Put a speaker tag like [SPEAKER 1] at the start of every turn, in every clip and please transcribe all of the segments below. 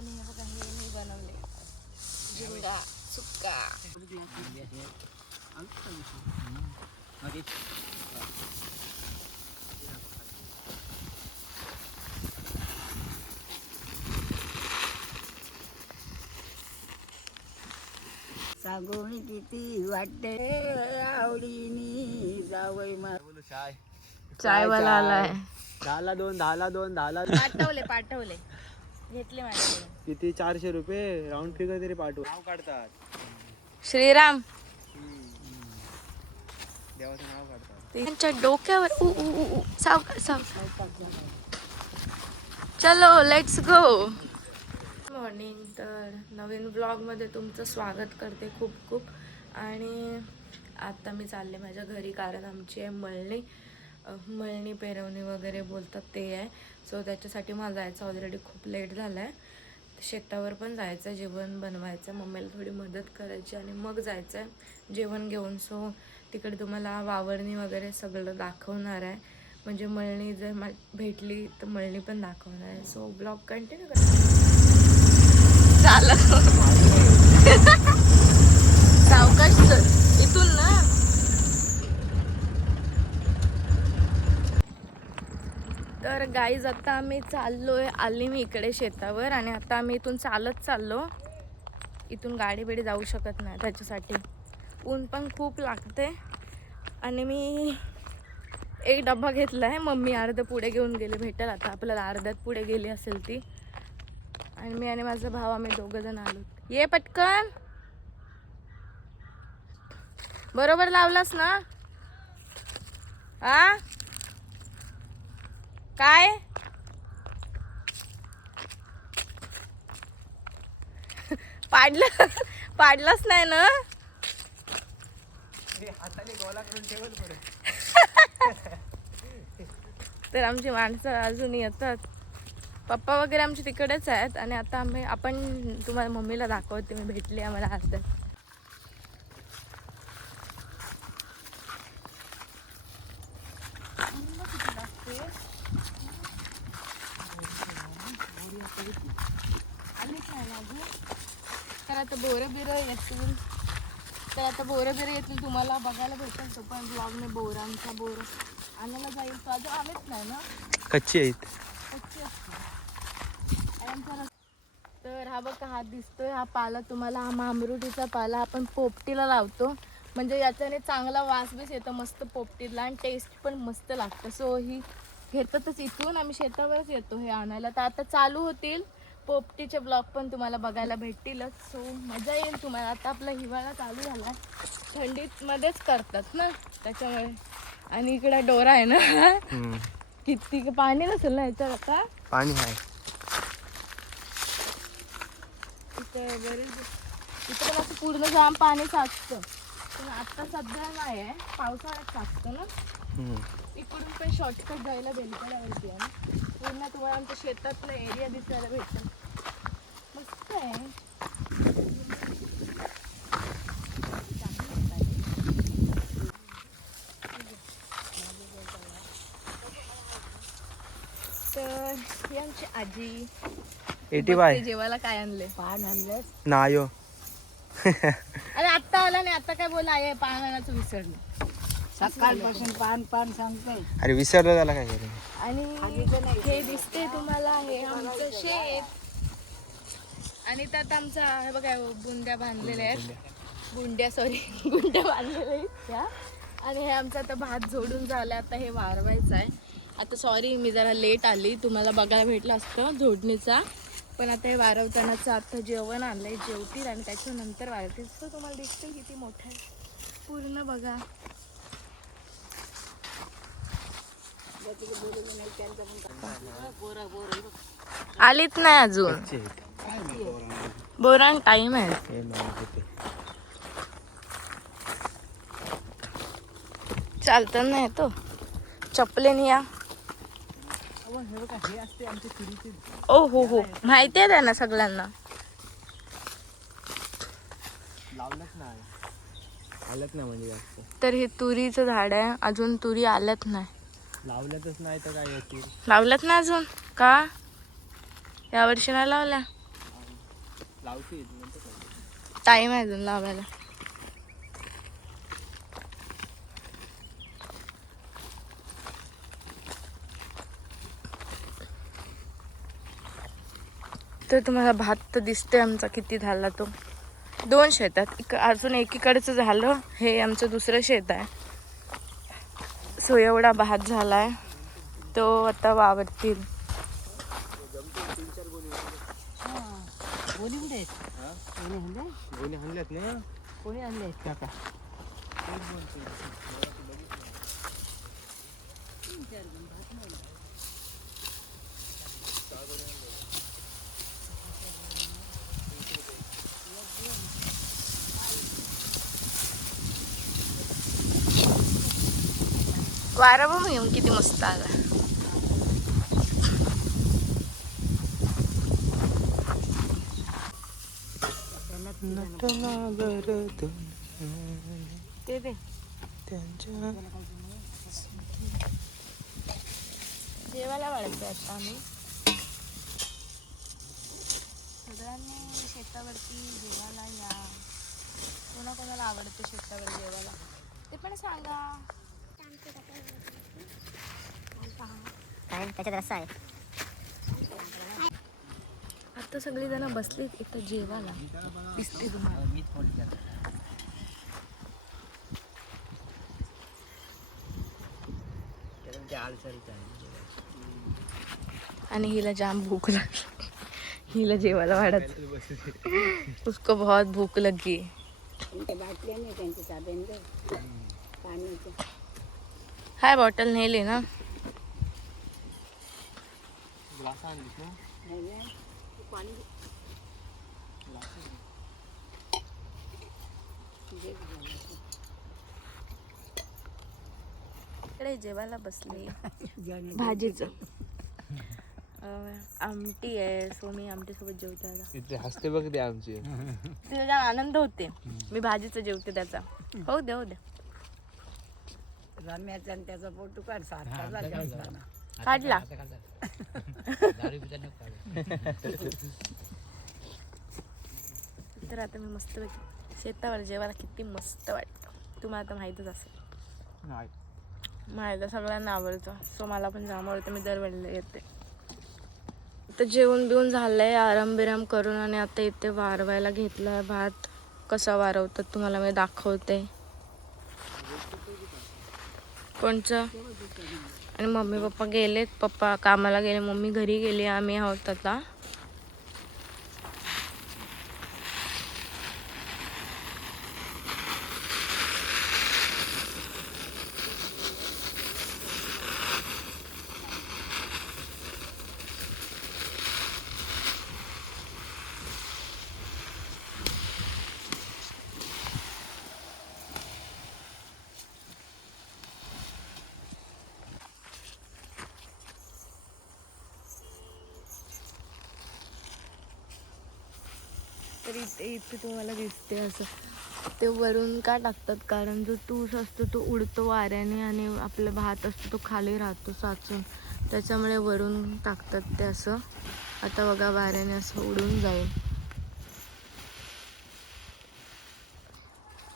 [SPEAKER 1] आणि हे बघा हे मी बनवले झिंगा सुक्का
[SPEAKER 2] सांगून किती वाटते आवडीनी जावई मा
[SPEAKER 3] चाय.
[SPEAKER 1] चायवाला आलाय.
[SPEAKER 3] दहाला दोन दहाला दोन दहाला
[SPEAKER 1] पाठवले पाठवले. घेतले माझ्याकडे
[SPEAKER 3] किती? चारशे रुपये? राऊंड फिगर तरी पाठवू. नाव काढतात.
[SPEAKER 1] श्रीराम.
[SPEAKER 3] देवाचं नाव काढतात.
[SPEAKER 1] त्यांच्या डोक्यावर उ उ उ उ. सावकाश चलो लेट्स गो मॉर्निंग तर नवीन ब्लॉगमध्ये तुमचं स्वागत करते खूप खूप. आणि आता मी चालले माझ्या घरी कारण आमची आहे मळणी. अ, मळणी पेरवणी वगैरे बोलतात ते आहे. सो त्याच्यासाठी मला जायचं ऑलरेडी खूप लेट झालं आहे शेतावर पण जायचं जेवण बनवायचं मम्मीला थोडी मदत करायची आणि मग जायचं आहे जेवण घेऊन. सो तिकडे तुम्हाला वावरणी वगैरे सगळं दाखवणार आहे. म्हणजे मळणी जर मा- भेटली तर मळणी पण दाखवणार आहे. सो ब्लॉग कंटिन्यू करा चाल सावकाश चल इथून ना तर गाईज आता आम्ही आहे आली मी इकडे शेतावर आणि आता आम्ही इथून चालत चाललो. इथून गाडी बिडी जाऊ शकत नाही त्याच्यासाठी. ऊन पण खूप लागते. आणि मी एक डब्बा घेतला आहे मम्मी अर्धं पुढे घेऊन गेले भेटेल आता. आपल्याला अर्ध्यात पुढे गेली असेल ती. आणि मी आणि माझा भाव आम्ही दोघं जण आलो. ये पटकन. बरोबर लावलास ना? आ? काय? पाडलं पाडलंच नाही ना? तर आमची माणसं अजून येतात. पप्पा वगैरे आमचे तिकडेच आहेत आणि आता आम्ही आपण तुम्हाला मम्मीला दाखवते मी भेटली आम्हाला अर्ध्यात तर आता बोरं बिरं येतील. तर आता बोरं बिरं येतील तुम्हाला बघायला भेटेल तो पण ब्लॉगने बोरांचा बोर आणायला जाईल. तो अजून आलेच नाही ना?
[SPEAKER 3] कच्ची आहेत.
[SPEAKER 1] कच्ची असते. आणि आमचा रस- तर हा बघा हा दिसतोय हा पाला तुम्हाला. हा मामरुटीचा पाला आपण पोपटीला लावतो. म्हणजे याच्याने चांगला वास बीस येतो मस्त पोपटीला आणि टेस्ट पण मस्त लागतं. सो ही घेतातच इथून आम्ही शेतावरच येतो हे आणायला. तर आता चालू होतील. पोपटीचे ब्लॉग पण तुम्हाला बघायला भेटतीलच. सो मजा येईल तुम्हाला. आता आपला हिवाळा चालू झाला. थंडीत मध्येच करतात ना त्याच्यामुळे. आणि इकडे डोरा आहे ना. किती पाणी नसेल ना याच्यात आता?
[SPEAKER 3] पाणी आहे.
[SPEAKER 1] इथं बरेच इकडे असं पूर्ण जाम पाणी साचतं. पण आता सध्या नाही आहे. पावसाळ्यात साचतं ना. इकडून पण शॉर्टकट जायला आहे ना पूर्ण तुम्हाला आमच्या शेतातला एरिया दिसायला भेटेल मस्त आहे. तर ही आमची आजी.
[SPEAKER 3] एटी बाय.
[SPEAKER 1] जेवायला काय आणले
[SPEAKER 2] पान आणलं
[SPEAKER 3] नायो.
[SPEAKER 1] अरे आता आला नाही आता काय बोला आहे पान आणायचं विसरलं.
[SPEAKER 2] सकाळपासून पान पान सांगतोय
[SPEAKER 3] अरे विसरलं त्याला काय
[SPEAKER 1] आणि हे दिसते तुम्हाला हे आमचं शेत. आणि त्यात आमचा हे बघा बुंड्या बांधलेल्या आहेत. बुंड्या सॉरी गुंड्या बांधलेल्या आहेत त्या. आणि हे आमचं आता भात झोडून झालं आता हे वारवायचं आहे. आता सॉरी मी जरा लेट आली. तुम्हाला बघायला भेटलं असतं झोडणीचा. पण आता हे वारवतानाचं आता जेवण आणलंय जेवतील आणि त्याच्यानंतर वारवतील तर तुम्हाला दिसतील किती मोठं आहे. पूर्ण बघा. आलीत नाही अजून. बोरान टाइम आहे.
[SPEAKER 3] नाही ते.
[SPEAKER 1] चालतं नाही तो. चपलेने या ओ हो हो. माहिती आहे त्यांना सगळ्यांना.
[SPEAKER 3] आलंच म्हणजे
[SPEAKER 1] तर हे तुरीचं झाड आहे. अजून तुरी आल्यात नाही.
[SPEAKER 3] लावल्यातच नाही तर काय येतील?
[SPEAKER 1] लावल्यात ना अजून? का? या वर्षी नाही लावल्या. टाईम आहे अजून लावायला. तर तुम्हाला भात तर दिसते आमचा किती झाला तो? दोन शेतात. इक अजून एकीकडचं झालं हे आमचं दुसरं शेत आहे. सो एवढा भात झालाय. तो आता वावरतील.
[SPEAKER 2] कोणी कुठे आहेत
[SPEAKER 3] हा?
[SPEAKER 2] कोणी आणले
[SPEAKER 3] गोणी आणल्यात ना
[SPEAKER 2] कोणी आणले आहेत काका
[SPEAKER 1] वारा बघ येऊन किती मस्त आला. ते दे. जेवायला वाढते आता आम्ही. सगळ्यांनी शेतावरती जेवायला या. कोणा कोणाला आवडते शेतावर जेवायला ते पण सांगा.
[SPEAKER 2] काय त्याच्यात रस्सा आहे.
[SPEAKER 1] आता सगळी जण बसलीत इथं जेवायला. दिसते तुम्हाला. आणि हिला जाम भूक लागली. हिला जेवायला वाढत. उसको बहुत भूक लगी. हाय बॉटल नेली ना.
[SPEAKER 3] ग्लास आणलीस ना?
[SPEAKER 2] पाणी.
[SPEAKER 1] इकडे जेवायला बसली. भाजीचं. अं, आमटी आहे सो मी आमटी सोबत जेवते आता
[SPEAKER 3] इथे हसते बघ ते आमची.
[SPEAKER 1] तिला आनंद होते. मी भाजीचं जेवते त्याचा. हो दे हो दे.
[SPEAKER 2] रम्याचा आणि त्याचा फोटो काढ सारखा जेवताना
[SPEAKER 1] काढला. तर आता मी मस्त शेतावर जेवायला किती मस्त वाटतं. तुम्हाला आता माहीतच असेल.
[SPEAKER 3] नाही.
[SPEAKER 1] माहिती सगळ्यांना आवडतं. सो मला पण जाम आवडतं मी दरवेळेला येते. तर जेवण बिवून झालंय आराम बिराम करून आणि आता इथे वारवायला घेतलाय भात. कसा वारवतात तुम्हाला मी दाखवते. कोणचं? आणि मम्मी पप्पा गेलेत पप्पा कामाला गेले मम्मी घरी गेली आम्ही आहोत आता. तर इथे इथे तुम्हाला दिसते असं. ते वरून का टाकतात? कारण जो तूस असतो तो उडतो वाऱ्याने आणि आपला भात असतो तो खाली राहतो साचून. त्याच्यामुळे वरून टाकतात ते असं. आता बघा वाऱ्याने असं उडून जाईल.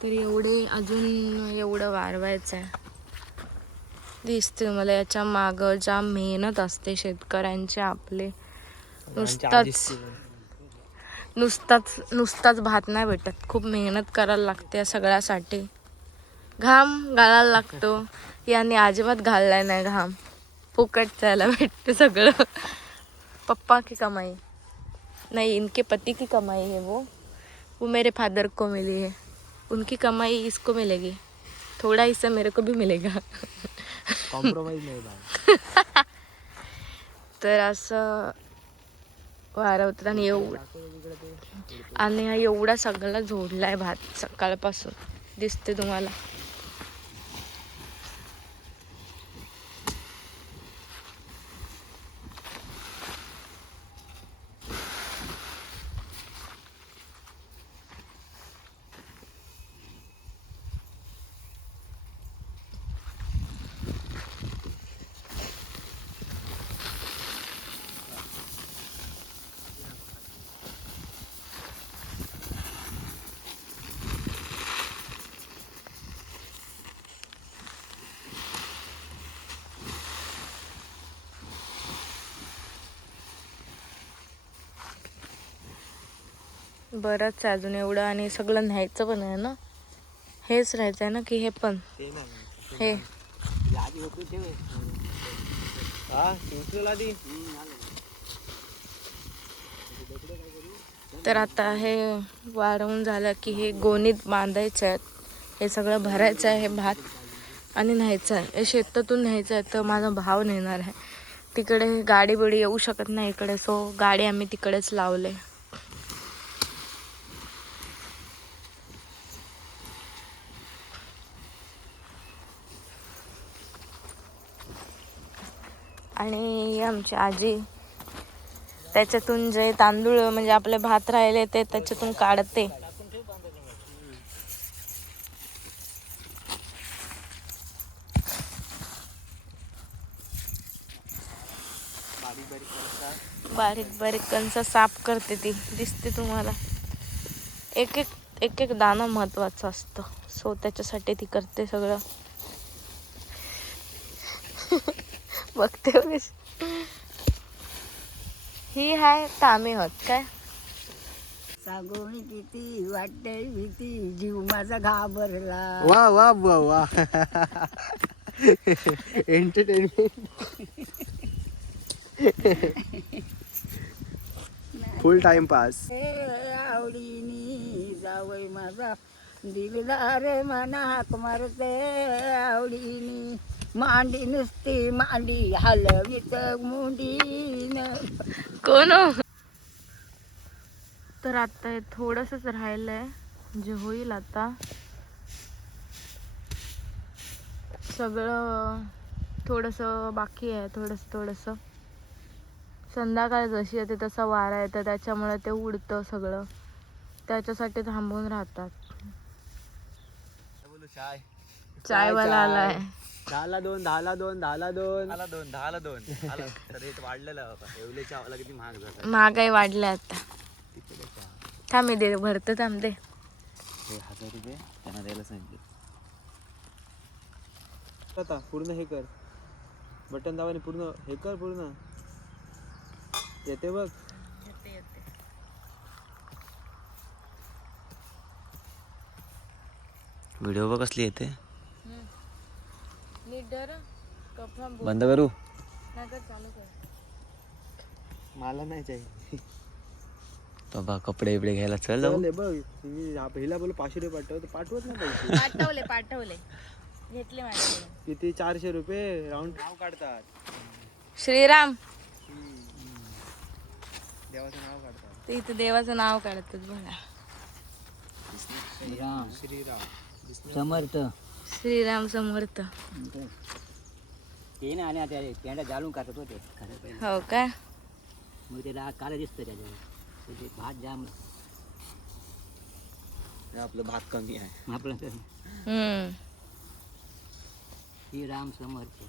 [SPEAKER 1] तर एवढे अजून एवढं वारवायचं आहे. दिसते मला याच्या मागं जाम मेहनत असते शेतकऱ्यांचे आपले. नुसताच. नुसताच नुसताच भात नाही भेटत. खूप मेहनत करायला लागते या सगळ्यासाठी. घाम घालायला लागतो. याने अजिबात घाललाय नाही घाम. फुकट जायला भेटतं सगळं. पप्पा की कमाई? नहीं इनके पति की कमाई है वो? वो मेरे फादर को मिली है. उनकी कमाई इसको मिलेगी. थोड़ा हिस्सा मेरे को भी मिलेगा.
[SPEAKER 3] कॉम्प्रोमाइज नाही
[SPEAKER 1] तर असं वारवतात आणि एवढं आणि हा एवढा सगळा जोडलाय भात सकाळपासून. दिसते तुम्हाला. बरंच आहे अजून एवढं आणि सगळं न्यायचं पण आहे ना? हेच राहायचं आहे ना की हे पण. हे.
[SPEAKER 3] हा
[SPEAKER 1] तर आता हे वाढवून झालं की हे गोणीत बांधायचं आहे. हे सगळं भरायचं आहे हे भात आणि न्यायचं आहे. हे शेतातून न्यायचं आहे तर माझा भाव नेणार आहे. तिकडे गाडी बिडी येऊ शकत नाही इकडे सो गाडी आम्ही तिकडेच लावले. आणि आमची आजी त्याच्यातून जे तांदूळ म्हणजे आपले भात राहिले ते त्याच्यातून काढते.
[SPEAKER 3] बारीक बारीक करतात
[SPEAKER 1] साफ करते ती दिसते तुम्हाला. एक एक एक एक दाणं महत्वाचं असतं. सो त्याच्यासाठी ती करते सगळं. बघते बघ. ही आहे तामे होत काय?
[SPEAKER 2] सांगून किती वाटते भीती जीव माझा घाबरला.
[SPEAKER 3] वा वा वा वा. एंटरटेनमेंट फुल टाइम पास
[SPEAKER 2] आवडीनी जावय माझा. दिलदार मना हाक मारते आवडीनी. मांडी नुसती मांडी हलवीत मुंडीन.
[SPEAKER 1] कोण हो? तर आता हे थोडंसंच राहिलंय. जे होईल आता. सगळं थोडंसं बाकी आहे थोडंसं थोडंसं. संध्याकाळ जशी येते तसा वारा येतं. त्याच्यामुळे ते उडतं सगळं. त्याच्यासाठी थांबून राहतात.
[SPEAKER 3] बोलू चाय?
[SPEAKER 1] चायवाला आलाय.
[SPEAKER 3] दहाला दोन दहाला दोन दहाला दोन. दहाला दोन दहाला दोन. तर रेट वाढलेला बाबा. येवले चहाला किती महाग झाला.
[SPEAKER 1] महागाई वाढल्या आता.
[SPEAKER 3] तिकडे चहा.
[SPEAKER 1] थांब दे भरतं थांब दे.
[SPEAKER 3] हे हजार रुपये त्यांना द्यायला सांगितले. आता पूर्ण हे कर. बटन दाबाने पूर्ण हे कर पूर्ण. येते बघ. व्हिडिओ बघ कसली येते?
[SPEAKER 1] नीट धर कपडा
[SPEAKER 3] बंद करू?
[SPEAKER 1] नका चालू कर.
[SPEAKER 3] मला नाही चाहिए. बाबा कपडे बिपडे घ्यायला चल जाऊ. बघ. मी पहिला बोल पाचशे रुपये पाठव. पाठवत नाही पैसे.
[SPEAKER 1] पाठवले पाठवले. घेतले माझ्याकडे
[SPEAKER 3] किती? चारशे रुपये? राऊंड नाव काढतात.
[SPEAKER 1] श्रीराम.
[SPEAKER 3] देवाचं नाव काढतात.
[SPEAKER 1] ते इथं देवाचं नाव काढतात बघा.
[SPEAKER 2] श्रीराम.
[SPEAKER 3] श्रीराम.
[SPEAKER 2] समर्थ.
[SPEAKER 1] श्रीराम समर्थ.
[SPEAKER 2] ते ना आणि आता पेंडा जाळून काढत होते.
[SPEAKER 1] हो काय
[SPEAKER 2] मग ते डाग काळं दिसतं त्याच्यावर. ते भात जाम.
[SPEAKER 3] आपलं भात कमी आहे.
[SPEAKER 2] आपलं
[SPEAKER 1] हम्म.
[SPEAKER 2] श्रीराम समर्थ.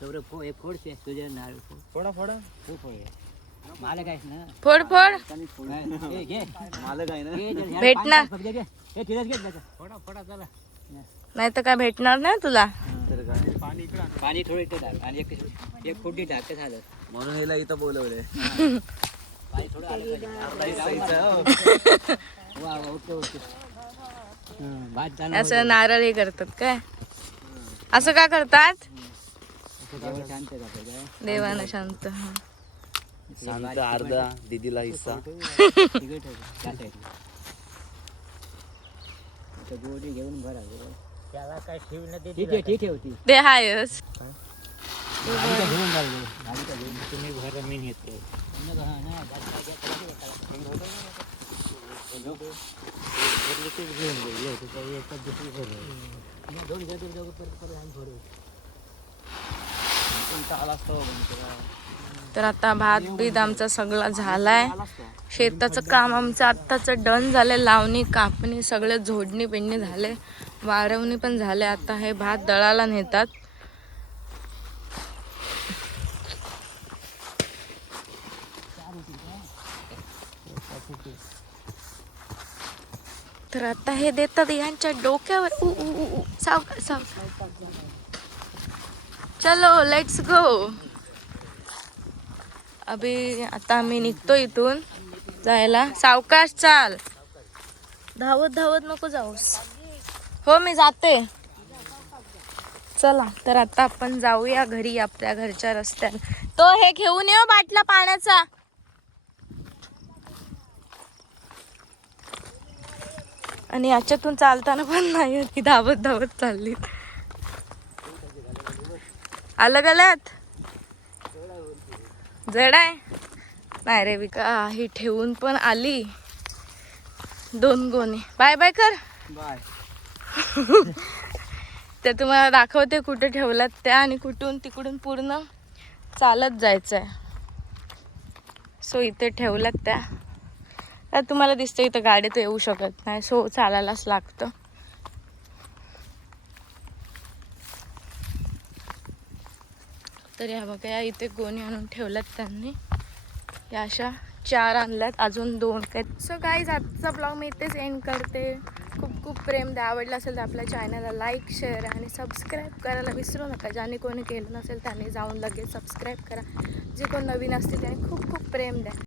[SPEAKER 2] तेवढं फो एक फोडते तुझ्या नारळ फोड
[SPEAKER 3] फोडा. फोडा
[SPEAKER 2] हो. फोड मला काहीच ना?
[SPEAKER 1] फोड फोड.
[SPEAKER 3] मालक आहे ना?
[SPEAKER 2] घे. त्याचं. फोडा फोडा चला.
[SPEAKER 1] नाही तर काय भेटणार नाही तुला?
[SPEAKER 3] पाणी इकडं आण.
[SPEAKER 2] पाणी थोडं इथं टाक. आणि एक एक फुटी टाक ते झालं.
[SPEAKER 3] म्हणून हिला इथं बोलवलंय.
[SPEAKER 2] पाणी थोडं आलं पाहिजे. वा वा ओके ओके हं, भात झालं
[SPEAKER 1] असं नारळ हे करतात काय? असं का करतात?
[SPEAKER 2] शांत काय?
[SPEAKER 1] देवानं शांत हा.
[SPEAKER 3] शांत अर्धा दीदीला हिस्सा.
[SPEAKER 2] त्या गोडी घेऊन भरा त्याला काय ठेवणं ठीक आहे ठीक आहे होती
[SPEAKER 1] ते हायच
[SPEAKER 2] घेऊन तुम्ही भर मी नेतो.
[SPEAKER 1] तर आता भात बीत आमचा सगळा झालाय. शेताचं काम आमचं आत्ताचं डन झालंय. लावणी कापणी सगळे झोडणी पिंडणी झाले. वाळवणी पण झाले आता हे भात दळाला नेतात. तर आता हे देतात यांच्या डोक्यावर. उ, उ, चलो लेट्स गो अभि आता आम्ही निघतो इथून जायला. सावकाश चाल. धावत धावत नको जाऊस. हो मी जाते. चला तर आता आपण जाऊया घरी आपल्या घरच्या रस्त्याला तो हे घेऊन येऊ हो बाटला पाण्याचा. आणि याच्यातून चालताना पण नाही ती धावत धावत चालली. आलं गल्यात जड आहे. नाही रे विका ही ठेवून पण आली. दोन गोणी. बाय बाय कर.
[SPEAKER 3] बाय.
[SPEAKER 1] ते तुम्हाला दाखवते कुठे ठेवलात त्या आणि कुठून तिकडून पूर्ण चालत जायचं आहे सो इथे ठेवलात त्या. तर तुम्हाला दिसतं इथं गाडी तर येऊ शकत नाही. सो चालायलाच लागतं. तर या बघा या इथे गोणी आणून ठेवल्यात त्यांनी. या अशा चार आणल्यात. अजून दोन काय सो गाईज आजचा ब्लॉग मी इथेच एंड करते. खूप प्रेम द्या. आवडलं असेल तर आपल्या चॅनलला लाईक शेअर आणि सबस्क्राईब करायला विसरू नका. ज्याने कोणी केलं नसेल त्याने जाऊन लगेच सबस्क्राईब करा. जे कोण नवीन असतील त्याने खूप खूप प्रेम द्या.